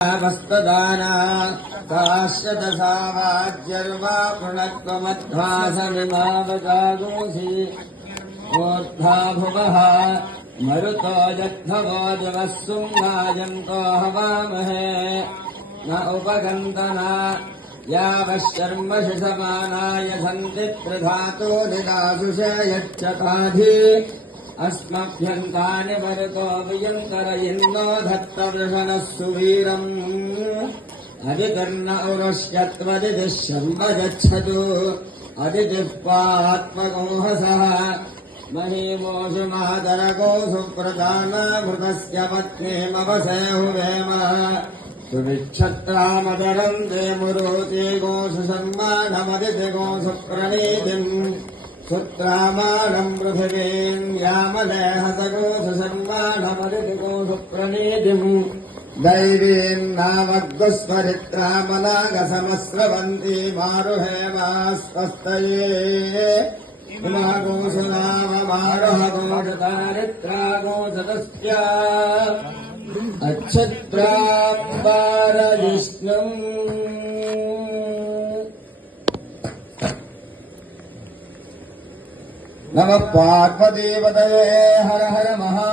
वस्तदाना काश्यदसावाज्यर्वा पुनक्त्वमध्वासमिमावगागोऽसि ऊर्ध्वा भुवः मरुतो यद्धवो दिवः सुम्नायन्तो हवामहे न उपगन्तना यावश्चर्मषि समानाय सन्ति त्रिधातो निदासुषे यच्चताधि अस्मभ्यन्तानि वरुतो वियन्तरयिन्नो धत्तवृषणः सुवीरम् अदितिर्न उरुष्यत्वदितिः शम्भगच्छतु अदितिः पात्मगोहसः महीमोषु मातरगोषु प्रधानामृतस्य पत्नीमवसेहुवेम सुविक्षत्रामदरम् ते मुरोति गोषु सम्मानमदिति गोषु प्रणीतिम् सुत्रामाणम् पृथिवीम् यामदेहसगोषु सम्मानमदितिगोषु प्रणीतिम् दैवीम् नामग्गस्वरित्रामनागसमस्रवन्ती मारुहेमास्वस्तये इमागोषु नाम मारुहगोषतारित्रागोषतस्या अच्छत्राम्बारजिष्णुम् नमः पार्वतीपतये हर हर महा